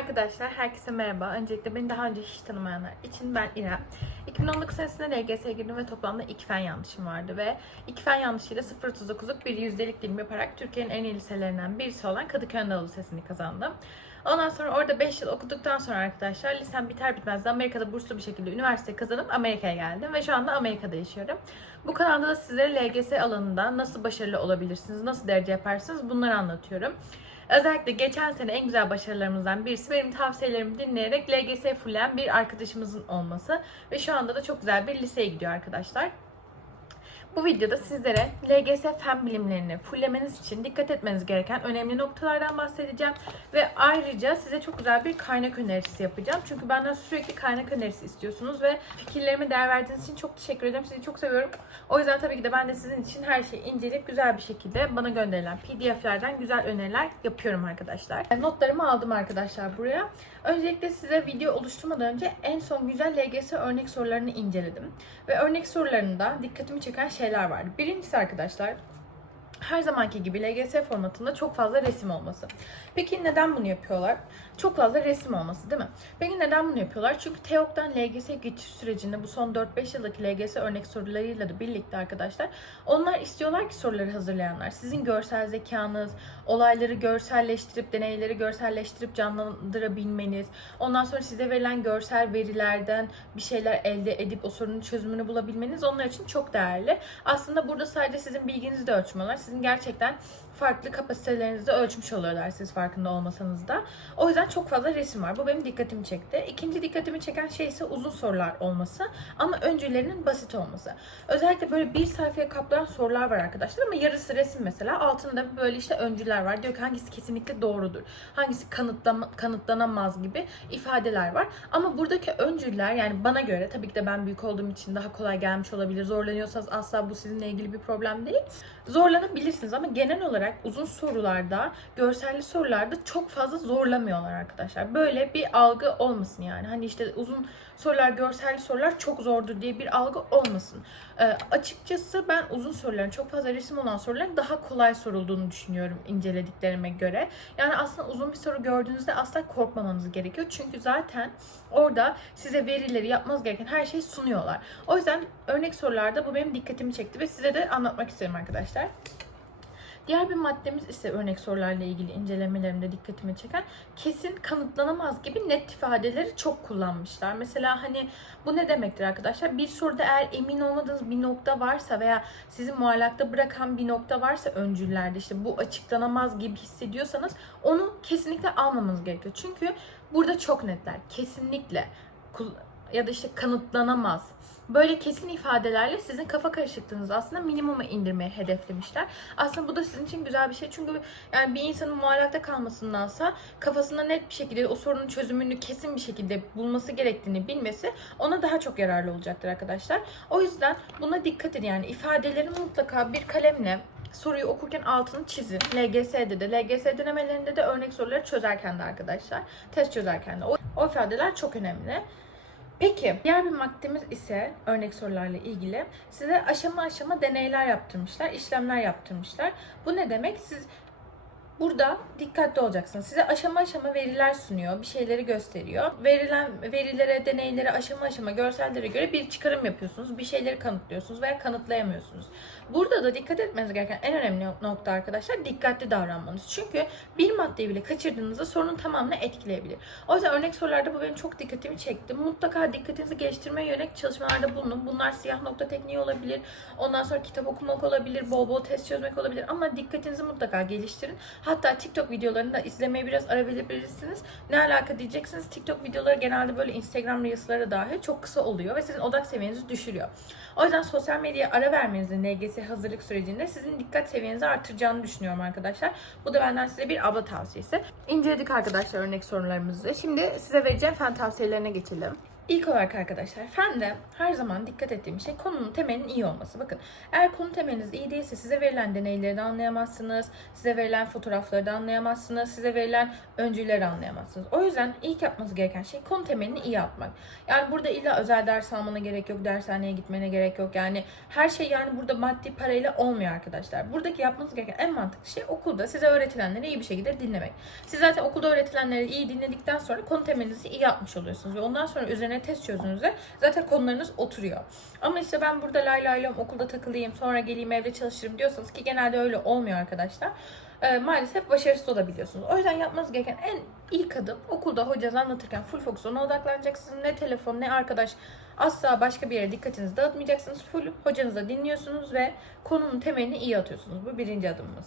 Arkadaşlar herkese merhaba. Öncelikle beni daha önce hiç tanımayanlar için ben İrem. 2019 senesinde LGS'ye girdim ve toplamda 2 fen yanlışım vardı ve 2 fen yanlışıyla 0.39'luk bir yüzdelik dilim yaparak Türkiye'nin en iyi liselerinden birisi olan Kadıköy Anadolu Lisesi'ni kazandım. Ondan sonra orada 5 yıl okuduktan sonra arkadaşlar lisem biter bitmez de Amerika'da burslu bir şekilde üniversite kazanıp Amerika'ya geldim ve şu anda Amerika'da yaşıyorum. Bu kanalda da sizlere LGS alanında nasıl başarılı olabilirsiniz, nasıl derece yaparsınız bunları anlatıyorum. Özellikle geçen sene en güzel başarılarımızdan birisi benim tavsiyelerimi dinleyerek LGS fulleyen bir arkadaşımızın olması ve şu anda da çok güzel bir liseye gidiyor arkadaşlar. Bu videoda sizlere LGS fen bilimlerini fullemeniz için dikkat etmeniz gereken önemli noktalardan bahsedeceğim. Ve ayrıca size çok güzel bir kaynak önerisi yapacağım. Çünkü benden sürekli kaynak önerisi istiyorsunuz ve fikirlerime değer verdiğiniz için çok teşekkür ederim. Sizi çok seviyorum. O yüzden tabii ki de ben de sizin için her şeyi inceleyip güzel bir şekilde bana gönderilen pdf'lerden güzel öneriler yapıyorum arkadaşlar. Notlarımı aldım arkadaşlar buraya. Öncelikle size video oluşturmadan önce en son güzel LGS örnek sorularını inceledim. Ve örnek sorularında dikkatimi çeken şeyler vardı. Birincisi arkadaşlar her zamanki gibi LGS formatında çok fazla resim olması. Peki neden bunu yapıyorlar? Çok fazla resim olması değil mi? Peki neden bunu yapıyorlar? Çünkü TEOK'tan LGS geçiş sürecinde bu son 4-5 yıldaki LGS örnek sorularıyla da birlikte arkadaşlar onlar istiyorlar ki soruları hazırlayanlar sizin görsel zekanız, olayları görselleştirip, deneyleri görselleştirip canlandırabilmeniz, ondan sonra size verilen görsel verilerden bir şeyler elde edip o sorunun çözümünü bulabilmeniz onlar için çok değerli. Aslında burada sadece sizin bilginizi de ölçmüyorlar. Sizin gerçekten farklı kapasitelerinizi ölçmüş oluyorlar siz farkında olmasanız da. O yüzden çok fazla resim var. Bu benim dikkatimi çekti. İkinci dikkatimi çeken şey ise uzun sorular olması ama öncülerinin basit olması. Özellikle böyle bir sayfaya kaplayan sorular var arkadaşlar ama yarısı resim mesela. Altında böyle işte öncüler var. Diyor ki hangisi kesinlikle doğrudur. Hangisi kanıtlama, kanıtlanamaz gibi ifadeler var. Ama buradaki öncüler yani bana göre tabii ki de ben büyük olduğum için daha kolay gelmiş olabilir. Zorlanıyorsanız asla bu sizinle ilgili bir problem değil. Zorlanabilirsiniz ama genel olarak uzun sorularda, görselli sorularda çok fazla zorlamıyorlar arkadaşlar. Böyle bir algı olmasın yani. Hani işte uzun sorular, görselli sorular çok zordur diye bir algı olmasın. Ee, açıkçası ben uzun soruların, çok fazla resim olan soruların daha kolay sorulduğunu düşünüyorum incelediklerime göre. Yani aslında uzun bir soru gördüğünüzde asla korkmamanız gerekiyor. Çünkü zaten orada size verileri yapmanız gereken her şeyi sunuyorlar. O yüzden örnek sorularda bu benim dikkatimi çekti ve size de anlatmak isterim arkadaşlar. Diğer bir maddemiz ise örnek sorularla ilgili incelemelerimde dikkatimi çeken kesin kanıtlanamaz gibi net ifadeleri çok kullanmışlar. Mesela hani bu ne demektir arkadaşlar? Bir soruda eğer emin olmadığınız bir nokta varsa veya sizi muallakta bırakan bir nokta varsa öncüllerde işte bu açıklanamaz gibi hissediyorsanız onu kesinlikle almamanız gerekiyor. Çünkü burada çok netler. Kesinlikle ya da işte kanıtlanamaz böyle kesin ifadelerle sizin kafa karışıklığınızı aslında minimuma indirmeyi hedeflemişler. Aslında bu da sizin için güzel bir şey. Çünkü yani bir insanın muallakta kalmasındansa kafasında net bir şekilde o sorunun çözümünü kesin bir şekilde bulması gerektiğini bilmesi ona daha çok yararlı olacaktır arkadaşlar. O yüzden buna dikkat edin. Yani ifadeleri mutlaka bir kalemle soruyu okurken altını çizin. LGS'de de, LGS denemelerinde de örnek soruları çözerken de arkadaşlar. Test çözerken de. O, o ifadeler çok önemli. Peki diğer bir maddemiz ise örnek sorularla ilgili size aşama aşama deneyler yaptırmışlar, işlemler yaptırmışlar. Bu ne demek? Siz Burada dikkatli olacaksınız. Size aşama aşama veriler sunuyor, bir şeyleri gösteriyor. Verilen verilere, deneylere aşama aşama görsellere göre bir çıkarım yapıyorsunuz. Bir şeyleri kanıtlıyorsunuz veya kanıtlayamıyorsunuz. Burada da dikkat etmeniz gereken en önemli nokta arkadaşlar dikkatli davranmanız. Çünkü bir maddeyi bile kaçırdığınızda sorunun tamamını etkileyebilir. O yüzden örnek sorularda bu benim çok dikkatimi çekti. Mutlaka dikkatinizi geliştirmeye yönelik çalışmalarda bulunun. Bunlar siyah nokta tekniği olabilir. Ondan sonra kitap okumak olabilir, bol bol test çözmek olabilir. Ama dikkatinizi mutlaka geliştirin. Hatta TikTok videolarını da izlemeye biraz ara verebilirsiniz. Ne alaka diyeceksiniz. TikTok videoları genelde böyle Instagram Reels'lara dahil çok kısa oluyor ve sizin odak seviyenizi düşürüyor. O yüzden sosyal medyaya ara vermenizin LGS hazırlık sürecinde sizin dikkat seviyenizi artıracağını düşünüyorum arkadaşlar. Bu da benden size bir abla tavsiyesi. İnceledik arkadaşlar örnek sorularımızı. Şimdi size vereceğim fen tavsiyelerine geçelim. İlk olarak arkadaşlar fen de her zaman dikkat ettiğim şey konunun temelinin iyi olması. Bakın eğer konu temeliniz iyi değilse size verilen deneyleri de anlayamazsınız. Size verilen fotoğrafları da anlayamazsınız. Size verilen öncüleri anlayamazsınız. O yüzden ilk yapmanız gereken şey konu temelini iyi yapmak. Yani burada illa özel ders almana gerek yok. Dershaneye gitmene gerek yok. Yani her şey yani burada maddi parayla olmuyor arkadaşlar. Buradaki yapmanız gereken en mantıklı şey okulda size öğretilenleri iyi bir şekilde dinlemek. Siz zaten okulda öğretilenleri iyi dinledikten sonra konu temelinizi iyi yapmış oluyorsunuz. Ve ondan sonra üzerine test çözdüğünüzde zaten konularınız oturuyor. Ama işte ben burada lay lay okulda takılayım sonra geleyim evde çalışırım diyorsanız ki genelde öyle olmuyor arkadaşlar. Ee, maalesef başarısız olabiliyorsunuz. O yüzden yapmanız gereken en ilk adım okulda hocanız anlatırken full fokus ona odaklanacaksınız. Ne telefon ne arkadaş asla başka bir yere dikkatinizi dağıtmayacaksınız. Full hocanızı dinliyorsunuz ve konunun temelini iyi atıyorsunuz. Bu birinci adımımız.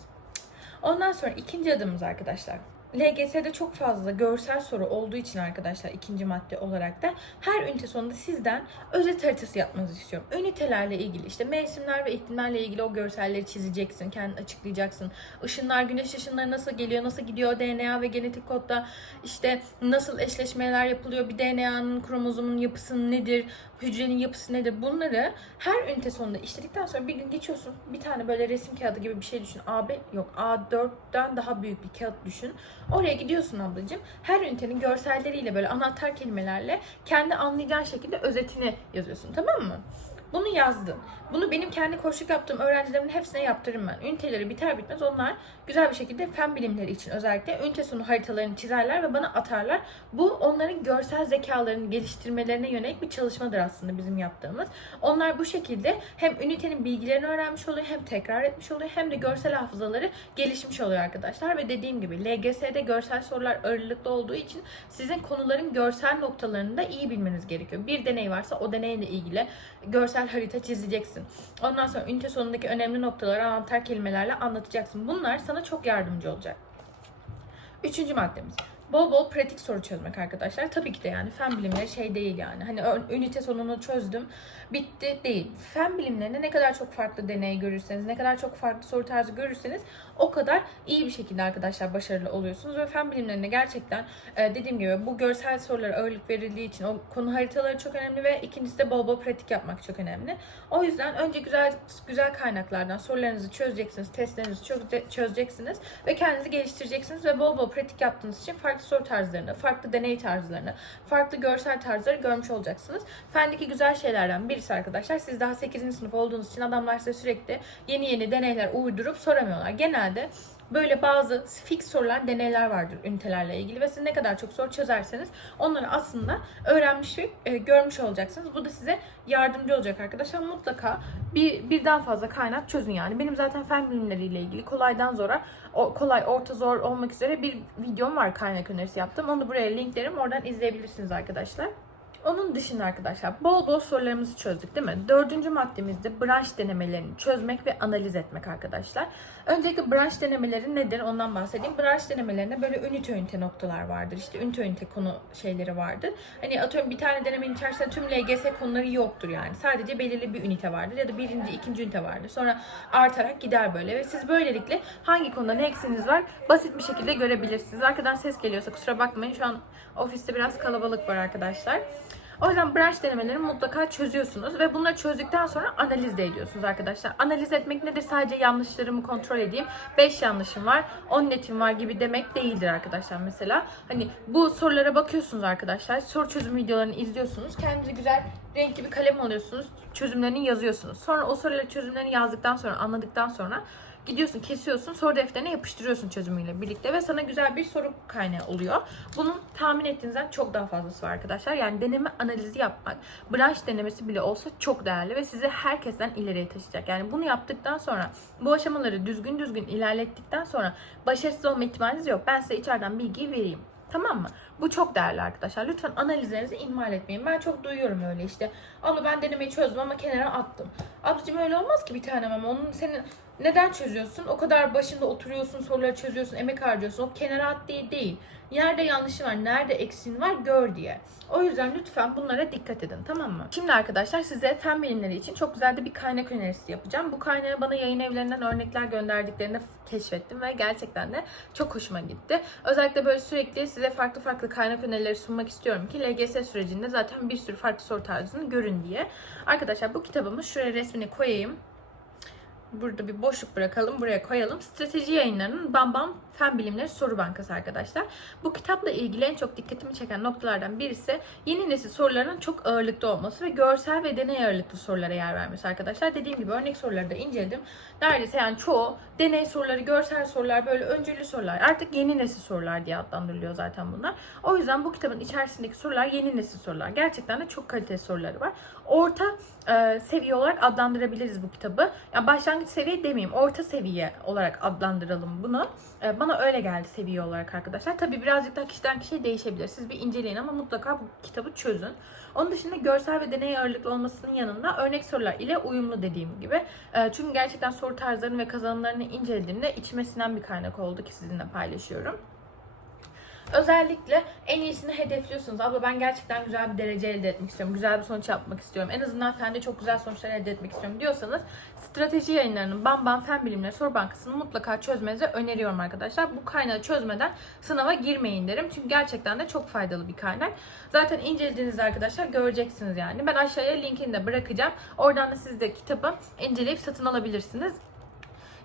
Ondan sonra ikinci adımımız arkadaşlar. LGS'de çok fazla görsel soru olduğu için arkadaşlar ikinci madde olarak da her ünite sonunda sizden özet haritası yapmanızı istiyorum. Ünitelerle ilgili işte mevsimler ve iklimlerle ilgili o görselleri çizeceksin, kendin açıklayacaksın. Işınlar, güneş ışınları nasıl geliyor, nasıl gidiyor, DNA ve genetik kodda işte nasıl eşleşmeler yapılıyor, bir DNA'nın kromozomun yapısı nedir, hücrenin yapısı nedir bunları her ünite sonunda işledikten sonra bir gün geçiyorsun bir tane böyle resim kağıdı gibi bir şey düşün. A5 yok A4'ten daha büyük bir kağıt düşün. Oraya gidiyorsun ablacığım. Her ünitenin görselleriyle böyle anahtar kelimelerle kendi anlayacağın şekilde özetini yazıyorsun tamam mı? Bunu yazdın. Bunu benim kendi koçluk yaptığım öğrencilerimin hepsine yaptırırım ben. Üniteleri biter bitmez onlar güzel bir şekilde fen bilimleri için özellikle ünite sonu haritalarını çizerler ve bana atarlar. Bu onların görsel zekalarını geliştirmelerine yönelik bir çalışmadır aslında bizim yaptığımız. Onlar bu şekilde hem ünitenin bilgilerini öğrenmiş oluyor hem tekrar etmiş oluyor hem de görsel hafızaları gelişmiş oluyor arkadaşlar. Ve dediğim gibi LGS'de görsel sorular ağırlıklı olduğu için sizin konuların görsel noktalarını da iyi bilmeniz gerekiyor. Bir deney varsa o deneyle ilgili görsel harita çizeceksin. Ondan sonra ünite sonundaki önemli noktaları anahtar kelimelerle anlatacaksın. Bunlar sana çok yardımcı olacak. Üçüncü maddemiz. Bol bol pratik soru çözmek arkadaşlar. Tabii ki de yani fen bilimleri şey değil yani. Hani ünite sonunu çözdüm, bitti değil. Fen bilimlerinde ne kadar çok farklı deney görürseniz, ne kadar çok farklı soru tarzı görürseniz o kadar iyi bir şekilde arkadaşlar başarılı oluyorsunuz. Ve fen bilimlerinde gerçekten e, dediğim gibi bu görsel sorulara ağırlık verildiği için o konu haritaları çok önemli ve ikincisi de bol bol pratik yapmak çok önemli. O yüzden önce güzel güzel kaynaklardan sorularınızı çözeceksiniz, testlerinizi çöze- çözeceksiniz ve kendinizi geliştireceksiniz ve bol bol pratik yaptığınız için farklı soru tarzlarını, farklı deney tarzlarını, farklı görsel tarzları görmüş olacaksınız. Fendeki güzel şeylerden birisi arkadaşlar siz daha 8. sınıf olduğunuz için adamlar size sürekli yeni yeni deneyler uydurup soramıyorlar. Genelde böyle bazı fix sorular, deneyler vardır ünitelerle ilgili ve siz ne kadar çok soru çözerseniz onları aslında öğrenmiş ve e, görmüş olacaksınız. Bu da size yardımcı olacak arkadaşlar. Mutlaka bir birden fazla kaynak çözün yani. Benim zaten fen bilimleriyle ilgili kolaydan zora, o, kolay, orta, zor olmak üzere bir videom var kaynak önerisi yaptım. Onu da buraya linklerim. Oradan izleyebilirsiniz arkadaşlar. Onun dışında arkadaşlar bol bol sorularımızı çözdük değil mi? Dördüncü maddemizde branş denemelerini çözmek ve analiz etmek arkadaşlar. Öncelikle branş denemeleri nedir ondan bahsedeyim. Branş denemelerinde böyle ünite ünite noktalar vardır. İşte ünite ünite konu şeyleri vardır. Hani atıyorum bir tane denemenin içerisinde tüm LGS konuları yoktur yani. Sadece belirli bir ünite vardır ya da birinci, ikinci ünite vardır. Sonra artarak gider böyle ve siz böylelikle hangi konuda ne eksiğiniz var basit bir şekilde görebilirsiniz. Arkadan ses geliyorsa kusura bakmayın. Şu an ofiste biraz kalabalık var arkadaşlar. O yüzden branş denemelerini mutlaka çözüyorsunuz ve bunları çözdükten sonra analiz de ediyorsunuz arkadaşlar. Analiz etmek nedir? Sadece yanlışlarımı kontrol edeyim. 5 yanlışım var, 10 netim var gibi demek değildir arkadaşlar mesela. Hani bu sorulara bakıyorsunuz arkadaşlar. Soru çözüm videolarını izliyorsunuz. Kendinize güzel renkli bir kalem alıyorsunuz. Çözümlerini yazıyorsunuz. Sonra o soruları çözümlerini yazdıktan sonra, anladıktan sonra Gidiyorsun kesiyorsun soru defterine yapıştırıyorsun çözümüyle birlikte ve sana güzel bir soru kaynağı oluyor. Bunun tahmin ettiğinizden çok daha fazlası var arkadaşlar. Yani deneme analizi yapmak branş denemesi bile olsa çok değerli ve sizi herkesten ileriye taşıyacak. Yani bunu yaptıktan sonra bu aşamaları düzgün düzgün ilerlettikten sonra başarısız olma ihtimaliniz yok. Ben size içeriden bilgiyi vereyim. Tamam mı? Bu çok değerli arkadaşlar. Lütfen analizlerinizi ihmal etmeyin. Ben çok duyuyorum öyle işte. Ama ben denemeyi çözdüm ama kenara attım. Ablacığım öyle olmaz ki bir tanem ama onun senin neden çözüyorsun? O kadar başında oturuyorsun, soruları çözüyorsun, emek harcıyorsun. O kenara at değil. Nerede yanlışın var, nerede eksiğin var gör diye. O yüzden lütfen bunlara dikkat edin tamam mı? Şimdi arkadaşlar size fen bilimleri için çok güzel de bir kaynak önerisi yapacağım. Bu kaynağı bana yayın evlerinden örnekler gönderdiklerini keşfettim ve gerçekten de çok hoşuma gitti. Özellikle böyle sürekli size farklı farklı kaynak önerileri sunmak istiyorum ki LGS sürecinde zaten bir sürü farklı soru tarzını görün diye. Arkadaşlar bu kitabımı şuraya resmini koyayım burada bir boşluk bırakalım. Buraya koyalım. Strateji yayınlarının Bambam Fen Bilimleri Soru Bankası arkadaşlar. Bu kitapla ilgili en çok dikkatimi çeken noktalardan birisi yeni nesil soruların çok ağırlıkta olması ve görsel ve deney ağırlıklı sorulara yer vermesi arkadaşlar. Dediğim gibi örnek soruları da inceledim. Neredeyse yani çoğu deney soruları, görsel sorular, böyle öncüllü sorular. Artık yeni nesil sorular diye adlandırılıyor zaten bunlar. O yüzden bu kitabın içerisindeki sorular yeni nesil sorular. Gerçekten de çok kaliteli soruları var. Orta e, seviye olarak adlandırabiliriz bu kitabı. Yani başlangıç seviye demeyeyim, orta seviye olarak adlandıralım bunu. E, bana öyle geldi seviye olarak arkadaşlar. Tabii birazcık daha kişiden kişiye değişebilir. Siz bir inceleyin ama mutlaka bu kitabı çözün. Onun dışında görsel ve deney ağırlıklı olmasının yanında örnek sorular ile uyumlu dediğim gibi. E, çünkü gerçekten soru tarzlarını ve kazanımlarını incelediğimde içime sinen bir kaynak oldu ki sizinle paylaşıyorum. Özellikle en iyisini hedefliyorsunuz. Abla ben gerçekten güzel bir derece elde etmek istiyorum. Güzel bir sonuç yapmak istiyorum. En azından fende çok güzel sonuçlar elde etmek istiyorum diyorsanız strateji yayınlarının Bam Bam Fen Bilimleri Soru Bankası'nı mutlaka çözmenizi öneriyorum arkadaşlar. Bu kaynağı çözmeden sınava girmeyin derim. Çünkü gerçekten de çok faydalı bir kaynak. Zaten incelediğinizde arkadaşlar göreceksiniz yani. Ben aşağıya linkini de bırakacağım. Oradan da siz de kitabı inceleyip satın alabilirsiniz.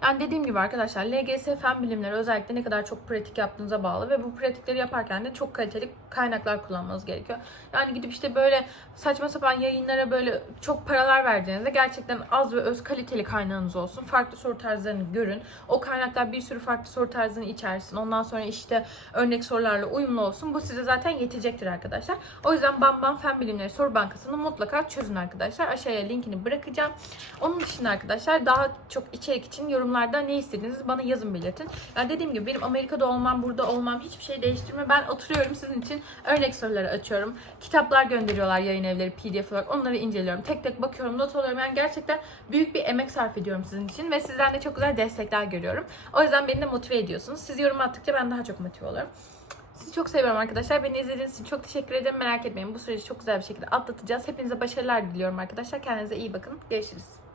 Yani dediğim gibi arkadaşlar LGS fen bilimleri özellikle ne kadar çok pratik yaptığınıza bağlı ve bu pratikleri yaparken de çok kaliteli kaynaklar kullanmanız gerekiyor. Yani gidip işte böyle saçma sapan yayınlara böyle çok paralar vereceğinizde gerçekten az ve öz kaliteli kaynağınız olsun. Farklı soru tarzlarını görün. O kaynaklar bir sürü farklı soru tarzını içersin. Ondan sonra işte örnek sorularla uyumlu olsun. Bu size zaten yetecektir arkadaşlar. O yüzden Bam Bam Fen Bilimleri Soru Bankası'nı mutlaka çözün arkadaşlar. Aşağıya linkini bırakacağım. Onun dışında arkadaşlar daha çok içerik için yorumlarda ne istediğinizi bana yazın belirtin. Yani dediğim gibi benim Amerika'da olmam, burada olmam hiçbir şey değiştirmiyor. Ben oturuyorum sizin için örnek soruları açıyorum. Kitaplar gönderiyorlar yayın evleri PDF olarak. Onları inceliyorum. Tek tek bakıyorum, not alıyorum. Yani gerçekten büyük bir emek sarf ediyorum sizin için ve sizden de çok güzel destekler görüyorum. O yüzden beni de motive ediyorsunuz. Siz yorum attıkça ben daha çok motive oluyorum. Sizi çok seviyorum arkadaşlar. Beni izlediğiniz için çok teşekkür ederim. Merak etmeyin. Bu süreci çok güzel bir şekilde atlatacağız. Hepinize başarılar diliyorum arkadaşlar. Kendinize iyi bakın. Görüşürüz.